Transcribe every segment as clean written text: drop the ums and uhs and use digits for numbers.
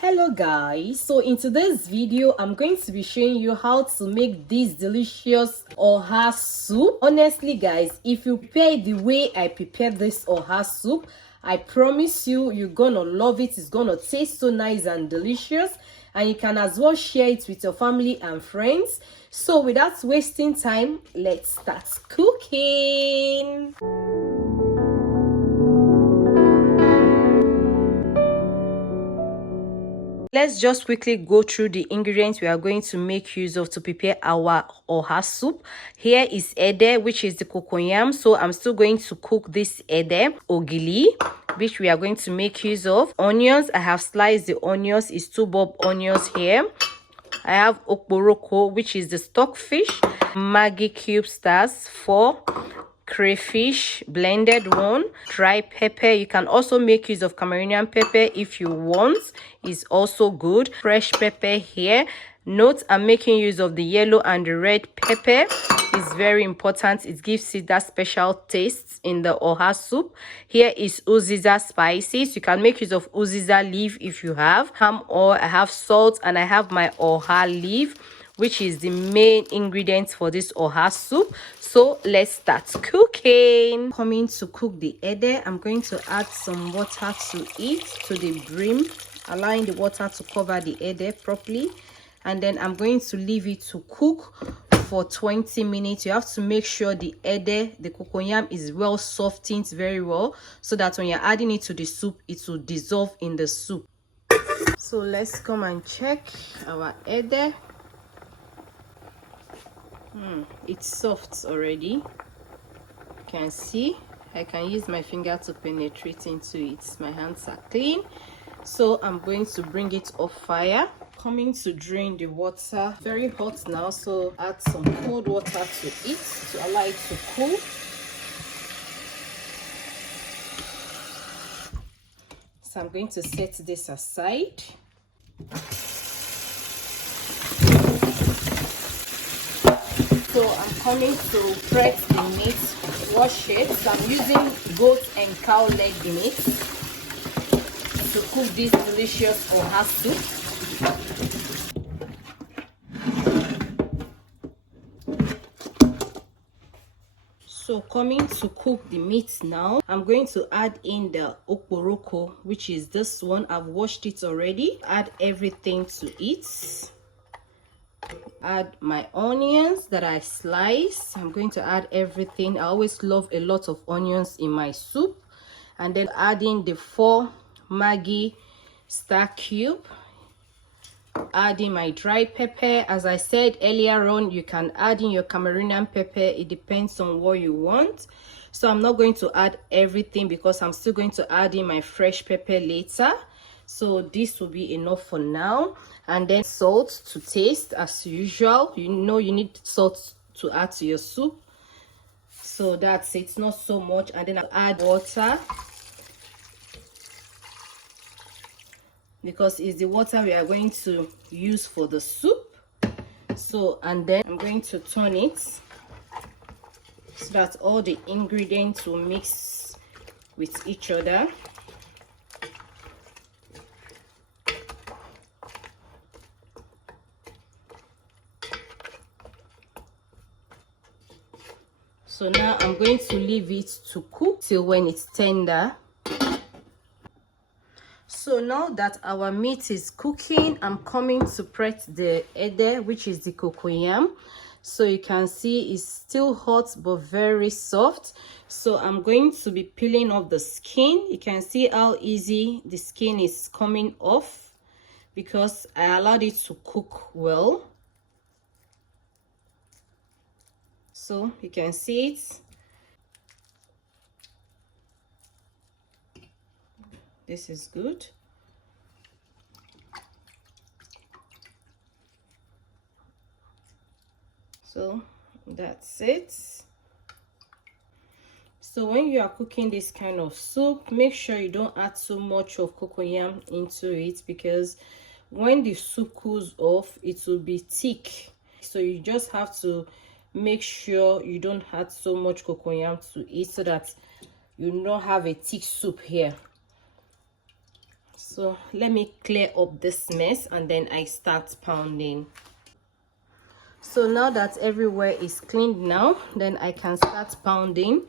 Hello guys, so in today's video I'm going to be showing you how to make this delicious oha soup. Honestly guys, if you prepare the way I prepared this oha soup, I promise you're gonna love it. It's gonna taste so nice and delicious, and you can as well share it with your family and friends. So without wasting time, let's start cooking. Let's just quickly go through the ingredients we are going to make use of to prepare our oha soup. Here is ede, which is the cocoyam. So I'm still going to cook this ede. Ogiri, which we are going to make use of. Onions, I have sliced the onions. It's 2 bulb onions here. I have okporoko, which is the stockfish. Maggi cube stars, 4. Crayfish, blended 1. Dry pepper, you can also make use of Cameroonian pepper if you want, is also good. Fresh pepper here. Note, I'm making use of the yellow and the red pepper. It's very important. It gives it that special taste in the oha soup. Here is Uziza Spices. You can make use of Uziza leaf if you have. Palm oil, I have salt, and I have my oha leaf, which is the main ingredient for this oha soup. So let's start cooking. Coming to cook the ede, I'm going to add some water to it to the brim, allowing the water to cover the ede properly, and then I'm going to leave it to cook for 20 minutes. You have to make sure the ede, the cocoyam, is well softened very well, so that when you're adding it to the soup, it will dissolve in the soup. So let's come and check our ede. It's soft already. You can see I can use my finger to penetrate into it. My hands are clean, so I'm going to bring it off fire. Coming to drain the water. Very hot now, so add some cold water to it to allow it to cool. So I'm going to set this aside. So I'm coming to prep the meat, wash it. So I'm using goat and cow leg meat to cook this delicious oha soup. So coming to cook the meat now, I'm going to add in the okporoko, which is this one. I've washed it already. Add everything to it. Add my onions that I sliced. I'm going to add everything. I always love a lot of onions in my soup. And then adding the 4 Maggi star cube. Adding my dry pepper. As I said earlier on, you can add in your Cameroonian pepper. It depends on what you want. So I'm not going to add everything because I'm still going to add in my fresh pepper later. So this will be enough for now. And then salt to taste as usual. You know you need salt to add to your soup. So that's it, not so much. And then I'll add water, because it's the water we are going to use for the soup. So, and then I'm going to turn it so that all the ingredients will mix with each other. So now I'm going to leave it to cook till when it's tender. So now that our meat is cooking, I'm coming to prep the ede, which is the cocoyam. So you can see it's still hot but very soft. So I'm going to be peeling off the skin. You can see how easy the skin is coming off because I allowed it to cook well. So you can see it. This is good. So that's it. So when you are cooking this kind of soup, make sure you don't add so much of cocoyam into it, because when the soup cools off, it will be thick. So you just have to make sure you don't add so much cocoyam to it so that you don't have a thick soup here. So So let me clear up this mess and then I start pounding. So now that everywhere is cleaned now, then I can start pounding,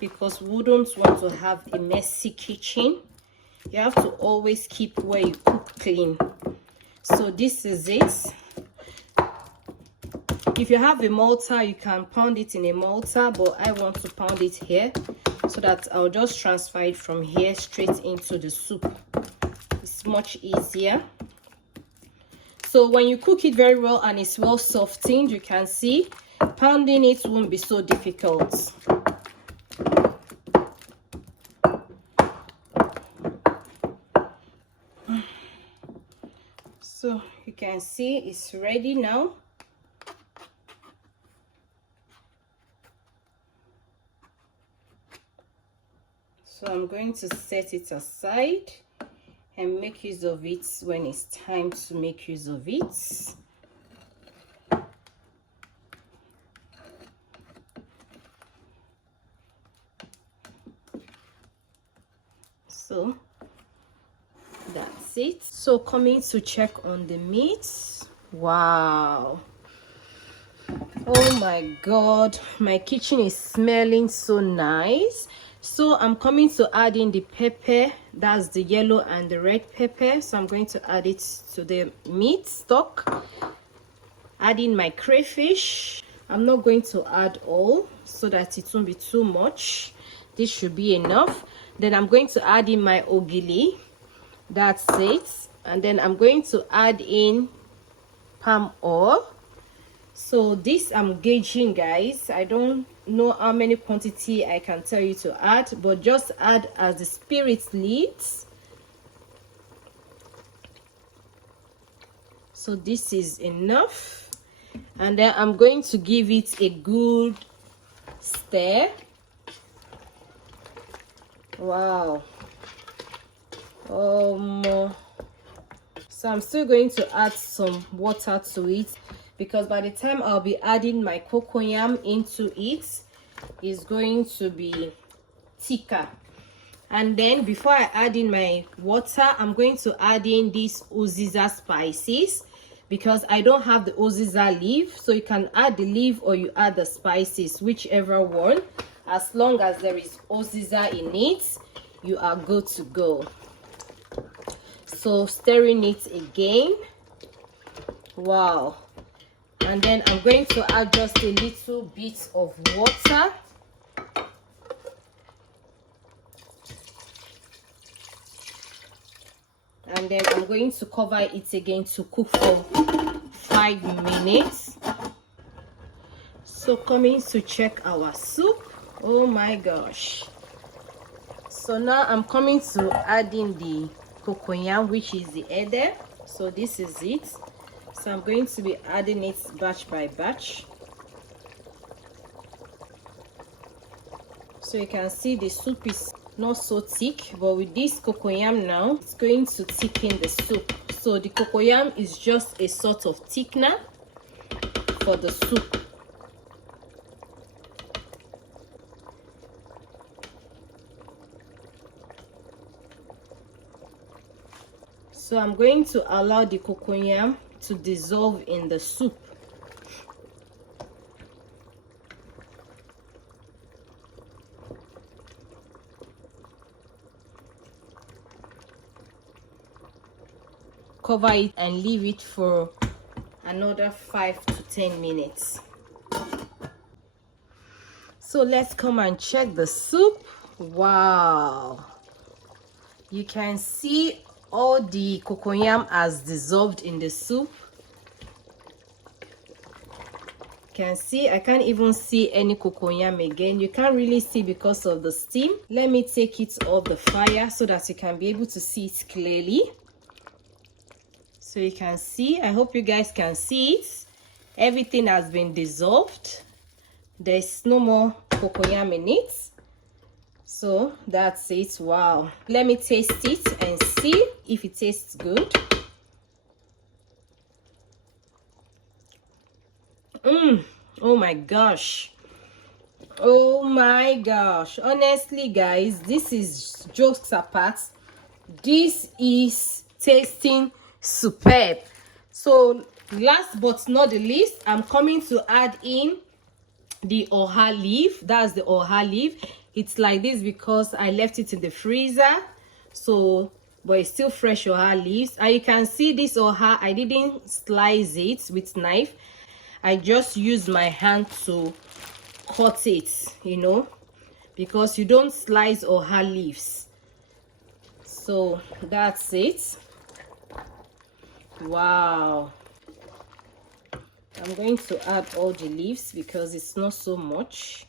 because we wouldn't want to have a messy kitchen. You have to always keep where you cook clean. So this is it. If you have a mortar, you can pound it in a mortar, but I want to pound it here so that I'll just transfer it from here straight into the soup. It's much easier. So when you cook it very well and it's well softened, you can see pounding it won't be so difficult. So you can see it's ready now. So I'm going to set it aside and make use of it when it's time to make use of it. So that's it. So coming to check on the meat. Wow, oh my god, my kitchen is smelling so nice. So I'm coming to add in the pepper, that's the yellow and the red pepper. So I'm going to add it to the meat stock. Add in my crayfish. I'm not going to add all so that it won't be too much. This should be enough. Then I'm going to add in my ogiri. That's it. And then I'm going to add in palm oil. So this I'm gauging, guys. I don't know how many quantity I can tell you to add, but just add as the spirit leads. So this is enough, and then I'm going to give it a good stir. Wow. So I'm still going to add some water to it, because by the time I'll be adding my cocoyam into it, it's going to be thicker. And then before I add in my water, I'm going to add in these Uziza spices, because I don't have the Uziza leaf. So you can add the leaf or you add the spices, whichever one. As long as there is Uziza in it, you are good to go. So stirring it again. Wow. And then I'm going to add just a little bit of water. And then I'm going to cover it again to cook for 5 minutes. So coming to check our soup. Oh my gosh. So now I'm coming to add in the cocoyam, which is the ede. So this is it. So I'm going to be adding it batch by batch. So you can see the soup is not so thick, but with this cocoyam now, it's going to thicken the soup. So the cocoyam is just a sort of thickener for the soup. So I'm going to allow the cocoyam to dissolve in the soup. Cover it and leave it for another 5 to 10 minutes. So let's come and check the soup. Wow, you can see all the cocoyam has dissolved in the soup. You can see I can't even see any cocoyam again. You can't really see because of the steam. Let me take it off the fire so that you can be able to see it clearly. So you can see, I hope you guys can see it. Everything has been dissolved. There's no more cocoyam in it. So that's it. Wow, let me taste it and see if it tastes good. Oh my gosh, oh my gosh, honestly guys, this is jokes apart, this is tasting superb. So last but not the least, I'm coming to add in the oha leaf. That's the oha leaf. It's like this because I left it in the freezer, so but it's still fresh oha leaves. And you can see this oha, I didn't slice it with knife, I just used my hand to cut it, you know, because you don't slice oha leaves. So that's it. Wow, I'm going to add all the leaves because it's not so much.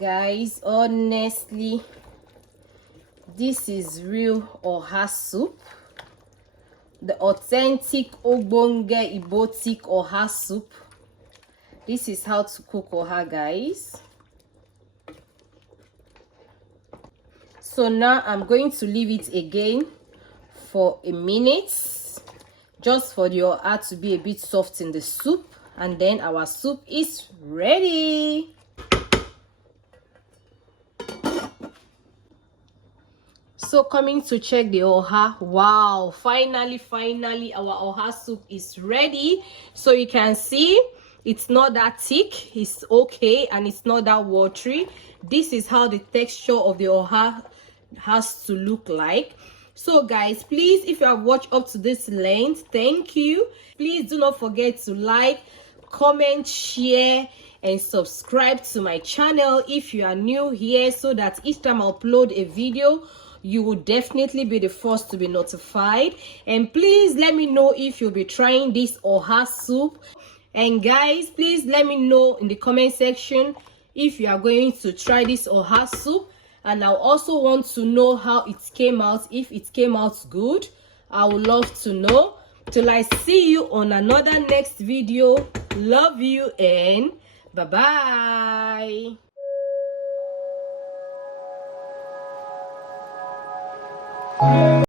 Guys, honestly, this is real oha soup, the authentic ogbonge Igbotic oha soup. This is how to cook oha, guys. So now I'm going to leave it again for a minute, just for the oha to be a bit soft in the soup, and then our soup is ready. So coming to check the oha, wow, finally our oha soup is ready. So you can see it's not that thick, it's okay, and it's not that watery. This is how the texture of the oha has to look like. So guys, please, if you have watched up to this length, thank you. Please do not forget to like, comment, share, and subscribe to my channel if you are new here, so that each time I upload a video, you will definitely be the first to be notified. And please let me know if you'll be trying this oha soup. And guys, please let me know in the comment section if you are going to try this oha soup. And I also want to know how it came out. If it came out good, I would love to know. Till I see you on another next video. Love you and bye bye.